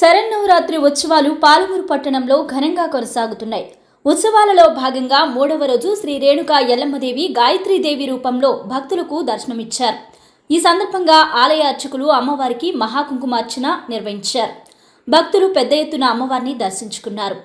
శరన్నవరాత్రి ఉత్సవాలు పాలమూరు పట్టణంలో ఘనంగా కొనసాగుతున్నాయి. ఉత్సవాలలో భాగంగా 3వ రోజు శ్రీ రేణుకా ఎల్లమ్మదేవి గాయత్రీదేవి రూపంలో భక్తులకు దర్శనమిచ్చారు. ఈ సందర్భంగా ఆలయ అర్చకులు అమ్మవారికి మహాకుంకుమార్చన నిర్వహించారు. భక్తులు పెద్ద ఎత్తున అమ్మవారిని దర్శించుకున్నారు.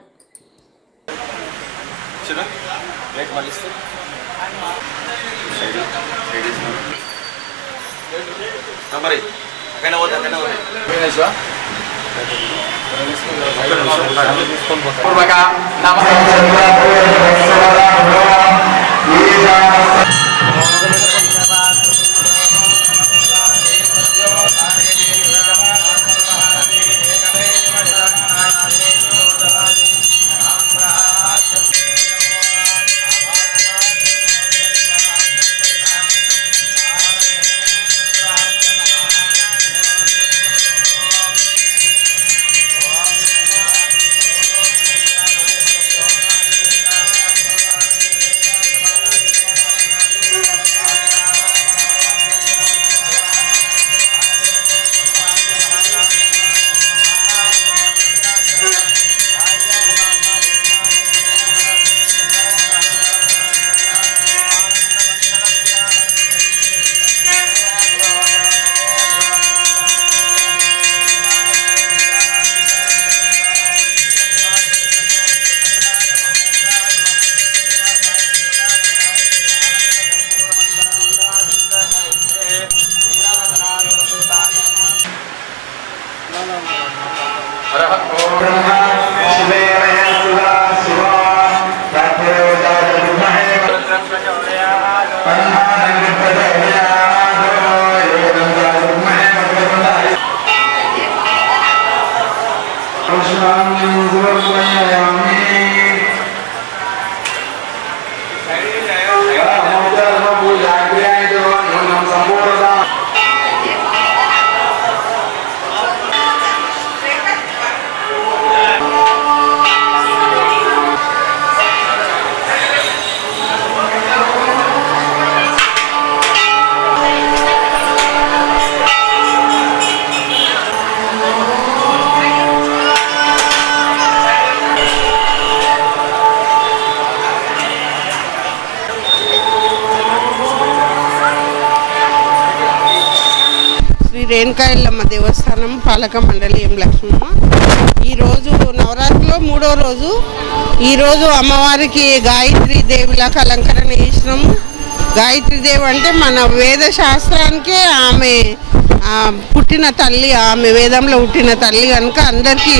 రేణుకా ఎల్లమ్మ దేవస్థానం పాలక మండలి ఎం లక్ష్మమ్మ. ఈరోజు నవరాత్రిలో 3వ రోజు. ఈరోజు అమ్మవారికి గాయత్రీదేవిలాగా అలంకరణ చేసినాము. గాయత్రీదేవి అంటే మన వేద శాస్త్రానికే ఆమె పుట్టిన తల్లి, ఆమె వేదంలో పుట్టిన తల్లి కనుక అందరికీ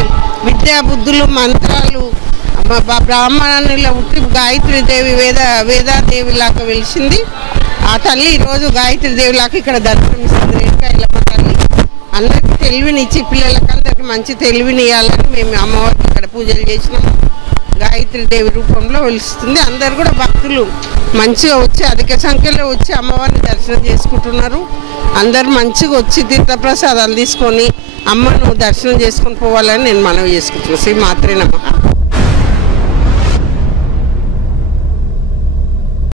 విద్యా బుద్ధులు మంత్రాలు బ్రాహ్మణుల పుట్టి గాయత్రీదేవి వేదాదేవిలాగా వెలిసింది. ఆ తల్లి ఈరోజు గాయత్రీదేవిలాగా ఇక్కడ దర్శనమిస్తుంది. రేణుకా ఎల్లమ్మ తల్లి అందరికీ తెలివినిచ్చి పిల్లలకి అందరికీ మంచి తెలివిని ఇవ్వాలని మేము అమ్మవారికి ఇక్కడ పూజలు చేసినాము. గాయత్రీదేవి రూపంలో వెలుస్తుంది. అందరు కూడా భక్తులు మంచిగా వచ్చి అధిక సంఖ్యలో వచ్చి అమ్మవారిని దర్శనం చేసుకుంటున్నారు. అందరు మంచిగా వచ్చి తీర్థప్రసాదాలు తీసుకొని అమ్మను దర్శనం చేసుకొని పోవాలని నేను మనవి చేసుకుంటున్నాను. శ్రీ మాత్రే నమః.